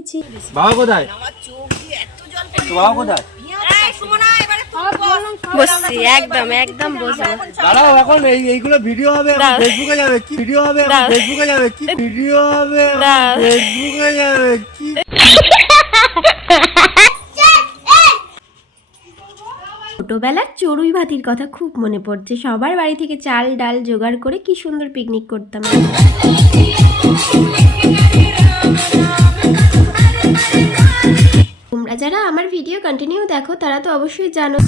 নিয়েছি। বাবা কোথায়? বাবা কোথায়? বসছি একদম একদম বসবো দাঁড়াও এখন এই এইগুলো ভিডিও হবে এখন দাঁড়াও। ফেসবুকে যাবে। কি ভিডিও হবে ফেসবুকে যাবে? কি ভিডিও হবে ফেসবুকে যাবে? কি ছোটবেলার চড়ুই ভাতির কথা খুব মনে পড়ছে। সবার বাড়ি থেকে চাল ডাল জোগাড় করে কি সুন্দর পিকনিক করতাম। কন্টিনিউ দেখো তারা তো অবশ্যই জানো।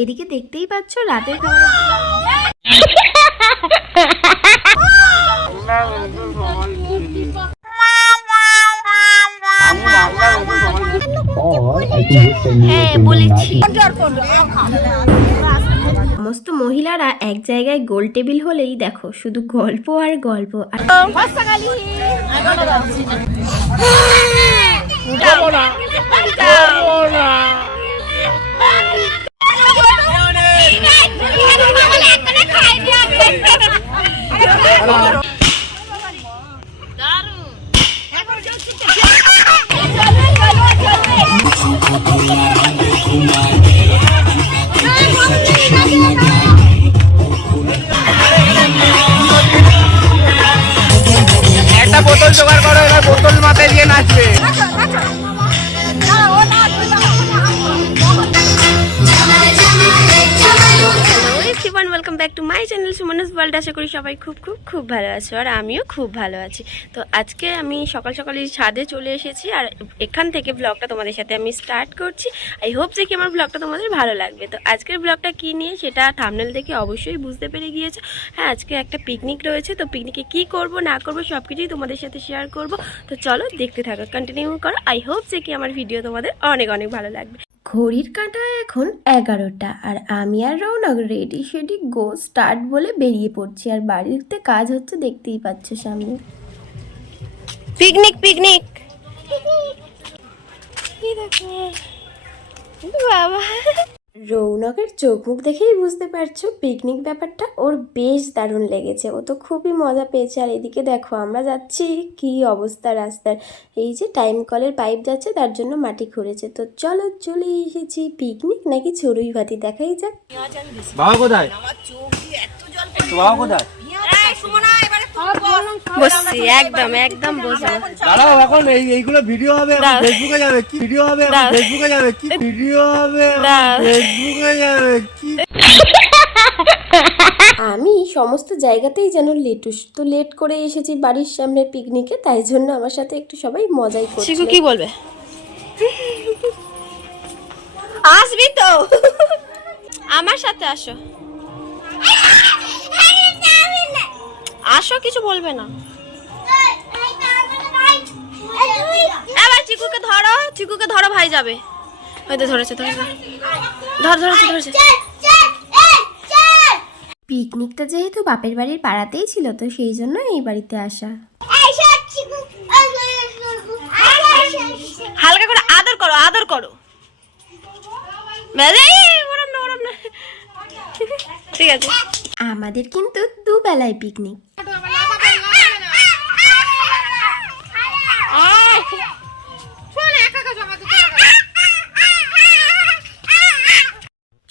এদিকে দেখতেই পাচ্ছ রাতের খাবার হ্যাঁ বলেছি। সমস্ত মহিলারা এক জায়গায় গোল টেবিল হলেই দেখো শুধু গল্প আর গল্প। আর welcome back to my channel Sumana's world আশা করি সবাই খুব খুব খুব ভালো আছো আর আমিও খুব ভালো আছি। তো আজকে আমি সকাল সকালে ছাদে চলে এসেছি আর এখান থেকে ব্লগটা তোমাদের সাথে আমি স্টার্ট করছি। আই হোপ যে কি আমার ব্লগটা তোমাদের ভালো লাগবে। তো আজকের ব্লগটা কী নিয়ে সেটা থামনেল দেখে অবশ্যই বুঝতে পেরে গিয়েছো। হ্যাঁ আজকে একটা পিকনিক রয়েছে, তো পিকনিকে কি করব, না করব সব কিছুই তোমাদের সাথে শেয়ার করব। তো চলো দেখতে থাকো কন্টিনিউ করো। আই হোপ যে কি আমার ভিডিও তোমাদের অনেক অনেক ভালো লাগবে। ঘড়ির কাঁটা এখন এগারোটা আর আমি আর Rounak ready steady go start বলে বেরিয়ে পড়ছি। আর বাড়িতে কাজ হচ্ছে দেখতেই পাচ্ছ সামনে। পিকনিক পিকনিক বাবা। রৌনকের চোখ মুখ দেখেই বুঝতে পারছ পিকনিক ব্যাপারটা ওর বেশ দারুণ লেগেছে। ও তো খুবই মজা পেয়েছে। আর এদিকে দেখো আমরা যাচ্ছি কি অবস্থা রাস্তার এই যে টাইম কলের পাইপ যাচ্ছে তার জন্য মাটি খুঁড়েছে। তো চলো চলে এসেছি পিকনিক নাকি চড়ুই ভাতি? দেখাই যাক। বাবা কোথায়? বাবা কোথায়? বসছি একদম একদম বসবো দাঁড়াও এখন এই এইগুলো ভিডিও হবে। ফেসবুকে যাবে কি ভিডিও হবে। ফেসবুকে যাবে কি ভিডিও হবে ফেসবুকে যাবে কি আমি সমস্ত জায়গাতেই যেন লেটুস। তো লেট করে এসেছি বাড়ির সামনে পিকনিকে তাই জন্য আমার সাথে একটু সবাই মজাই করছে শিখু কি বলবে? আসবি তো। আমার সাথে আসো। আসো কিছু বলবে না। এবার চিকুকে ধরো চিকুকে ধরো ভাই যাবে। হয়তো ধরেছে ধরেছে। ধর ধরেছে ধরেছে। পিকনিকটা যেহেতু বাপের বাড়ির পাড়াতেই ছিল তো সেই জন্য এই বাড়িতে আসা। হালকা করে আদর করো আদর করো। ঠিক আছে। আমাদের কিন্তু দুবেলায় পিকনিক।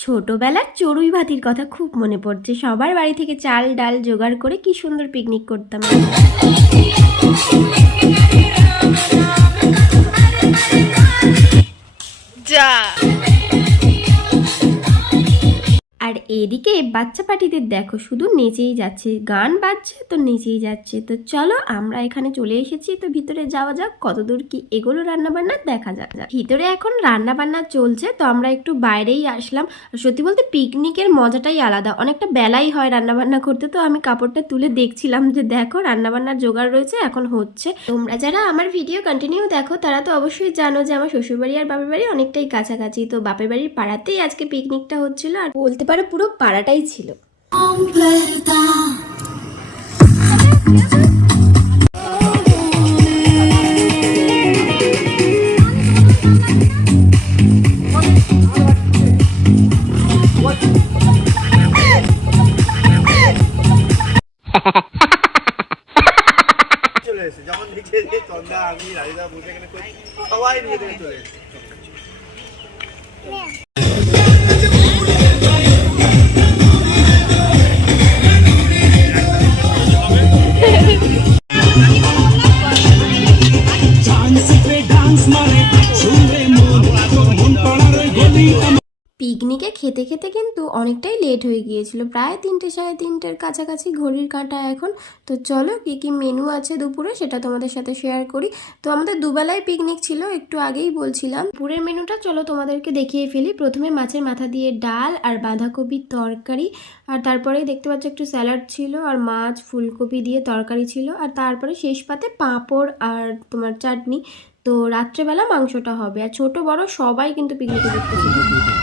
ছোটবেলার চড়ুই ভাতির কথা খুব মনে পড়ছে। সবার বাড়ি থেকে চাল, ডাল জোগাড় করে কি সুন্দর পিকনিক করতাম। যা। আর এদিকে বাচ্চা পাটিদের দেখো, শুধু নেচেই যাচ্ছে, গান বাজছে তো নেচেই যাচ্ছে। তো চলো আমরা এখানে চলে এসেছি, তো ভিতরে যাওয়া যাক, কতদূর কি এগুলো রান্নাবান্না, দেখা যাক ভিতরে এখন রান্না বান্না চলছে, তো আমরা একটু বাইরেই আসলাম। সত্যি বলতে পিকনিকের মজাটাই আলাদা, অনেকটা বেলাই হয় রান্নাবান্না করতে, তো আমি কাপড়টা তুলে দেখছিলাম যে দেখো, রান্নাবান্নার জোগাড় রয়েছে, এখন হচ্ছে। তোমরা যারা আমার ভিডিও কন্টিনিউ দেখো, তারা তো অবশ্যই জানো যে আমার শ্বশুরবাড়ি আর বাপের বাড়ি অনেকটাই কাছাকাছি, তো বাপের বাড়ির পাড়াতেই আজকে পিকনিকটা হচ্ছিল। আর বলতে একবারে পুরো পাড়াটাই ছিল। চলে এসেছে। যখন দেখছে যে চন্দা, আমি রাজুদা বসে এখানে সবাই নিয়ে চলে এসে খেতে খেতে কিন্তু অনেকটাই লেট হয়ে গিয়েছিল। প্রায় তিনটে সাড়ে তিনটের কাছাকাছি ঘড়ির কাঁটা এখন। তো চলো কী কী মেনু আছে দুপুরে সেটা তোমাদের সাথে শেয়ার করি। তো আমাদের দুবেলায় পিকনিক ছিল, একটু আগেই বলছিলাম। দুপুরের মেনুটা চলো তোমাদেরকে দেখিয়ে ফেলি। প্রথমে মাছের মাথা দিয়ে ডাল আর বাঁধাকপির তরকারি। আর তারপরেই দেখতে পাচ্ছ একটু স্যালাড ছিল আর মাছ, ফুলকপি দিয়ে তরকারি ছিল। আর তারপরে শেষ পাতে পাঁপড় আর তোমার চাটনি। তো রাত্রেবেলা মাংসটা হবে। আর ছোট বড় সবাই কিন্তু পিকনিকে দেখতে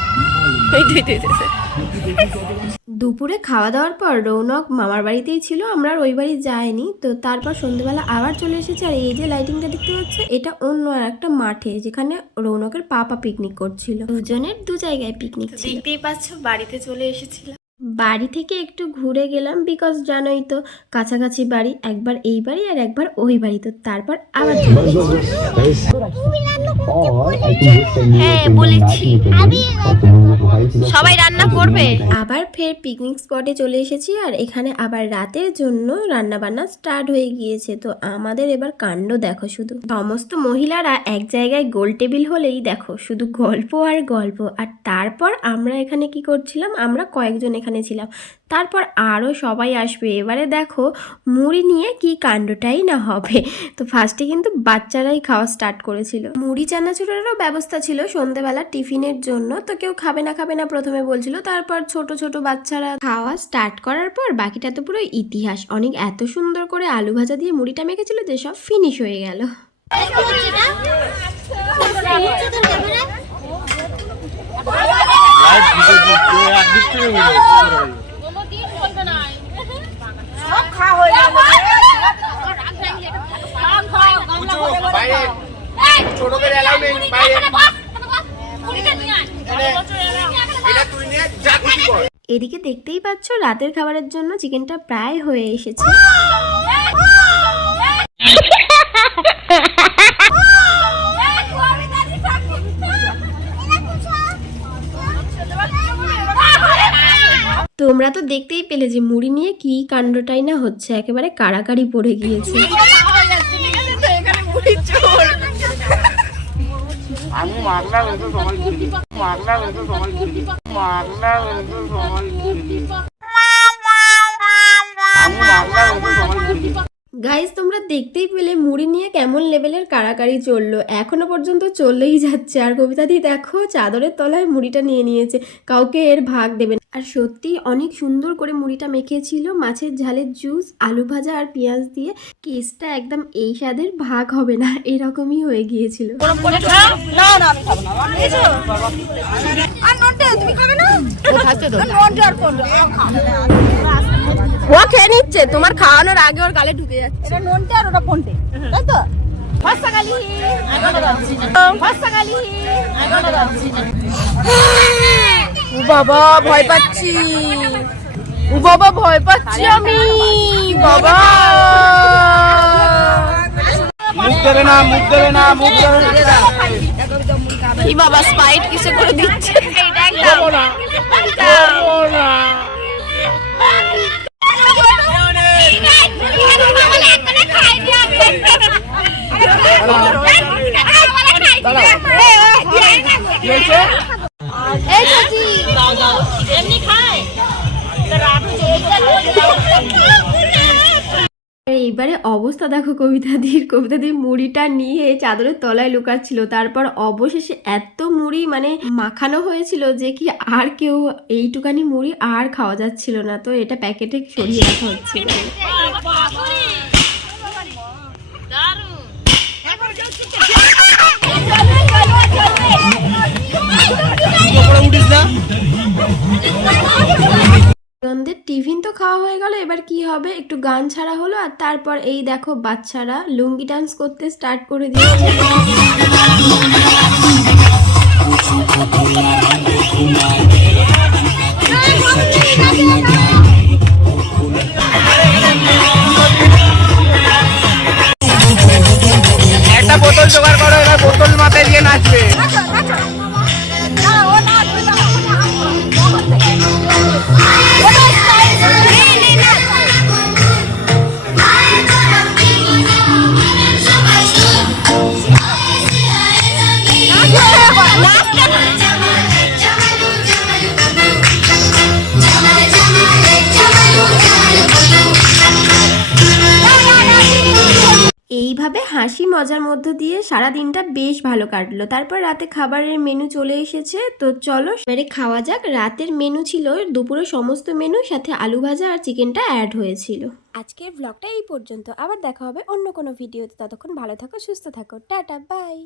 দুপুরে খাওয়া দাওয়ার পর রৌনক মামার বাড়িতেই ছিল আমরা আর ওই বাড়ি যাইনি। তো তারপর সন্ধ্যেবেলা আবার চলে এসেছে আর এই যে লাইটিংটা দেখতে পাচ্ছে এটা অন্য আর একটা মাঠে যেখানে রৌনকের পাপা পিকনিক করছিল। দুজনের দু জায়গায় পিকনিক দেখতেই পাচ্ছ বাড়িতে চলে এসেছিলাম বাড়ি থেকে একটু ঘুরে গেলাম বিকজ জানোই তো কাছাকাছি বাড়ি একবার এই বাড়ি আর একবার ওই বাড়ি। তো তারপর আবার হ্যাঁ বলেছি সবাই রান্না করবে। আবার ফের পিকনিক স্পটে চলে এসেছি আর এখানে আবার রাতের জন্য রান্না বান্না স্টার্ট হয়ে গিয়েছে। তো আমাদের এবার কাণ্ড দেখো শুধু। সমস্ত মহিলারা এক জায়গায় গোল টেবিল হলেই দেখো শুধু গল্প আর গল্প। আর তারপর আমরা এখানে কি করছিলাম? আমরা কয়েকজন এখানে ছিলাম। তারপর আরও সবাই আসবে। এবারে দেখো মুড়ি নিয়ে কি কাণ্ডটাই না হবে। তো ফার্স্টে কিন্তু বাচ্চারাই খাওয়া স্টার্ট করেছিল। মুড়ি চানাচুরেরও ব্যবস্থা ছিল সন্ধেবেলা টিফিনের জন্য। তো কেউ খাবে না খাবে না প্রথমে বলছিল। তারপর ছোট ছোট বাচ্চারা খাওয়া স্টার্ট করার পর বাকিটা তো পুরো ইতিহাস। অনেক এত সুন্দর করে আলু ভাজা দিয়ে মুড়িটা মেখেছিল যে সব ফিনিশ হয়ে গেল। বাইরে ছোটদের এলাও নেই এটা তুই নিয়ে যা খুশি কর এদিকে দেখতেই পাচ্ছ রাতের খাবারের জন্য চিকেনটা প্রায় হয়ে এসেছে তোমরা তো দেখতেই পেলে যে মুড়ি নিয়ে কি কাণ্ডটাই না হচ্ছে, একেবারে কাড়াকাড়ি পড়ে গিয়েছে। গাইজ তোমরা দেখতেই পেলে মুড়ি নিয়ে কেমন লেভেলের কাড়াকাড়ি চলল। এখনও পর্যন্ত চললেই যাচ্ছে। আর কবিতা দি দেখো চাদরের তলায় মুড়িটা নিয়ে নিয়েছে। কাউকে এর ভাগ দেবে না। আর সত্যি অনেক সুন্দর করে মুড়িটা মেখেছিল। মাছের ঝালের জুস আলু ভাজা আর পেঁয়াজ দিয়ে। কেসটা একদম এই স্বাদের ভাগ হবে না। এরকমই হয়ে গিয়েছিল। ও খেয়ে নিচ্ছে। তোমার খাওয়ানোর আগে ওর গালে ঢুকে যাচ্ছে। এটা ননটে আর ওটা ফোনটে তাই তো? বাবা ভয় পাচ্ছি। ও বাবা ভয় পাচ্ছি আমি। বাবা। মুখ দেবে না মুখ দেবে না মুখ দেবে না কি বাবা স্পাইট কিসে করে দিচ্ছে? দেবো না না। এইবারে অবস্থা দেখো কবিতাদির কবিতাদির মুড়িটা নিয়ে চাদরের তলায় লুকাচ্ছিল। তারপর অবশেষে এত মুড়ি মানে মাখানো হয়েছিল যে কি আর কেউ এইটুকানি মুড়ি আর খাওয়া যাচ্ছিল না। তো এটা প্যাকেটে সরিয়ে রাখা হচ্ছিল। উঠিস টিফিন তো খাওয়া হয়ে গেল, এবার কি হবে? একটু গান ছাড়া হলো, আর তারপর এই দেখো বাচ্চারা লুঙ্গি ডান্স করতে স্টার্ট করে দিয়েছে। হাসি মজার মধ্য দিয়ে সারা দিনটা বেশ ভালো কাটলো। তারপর রাতে খাবারের মেনু চলে এসেছে। তো চলো এবারে খাওয়া যাক। রাতের মেনু ছিল দুপুরের সমস্ত মেনু সাথে আলু ভাজা আর চিকেনটা অ্যাড হয়েছিল। আজকের ব্লগটা এই পর্যন্ত। আবার দেখা হবে অন্য কোনো ভিডিওতে ততক্ষণ ভালো থাকো, সুস্থ থাকো। Tata bye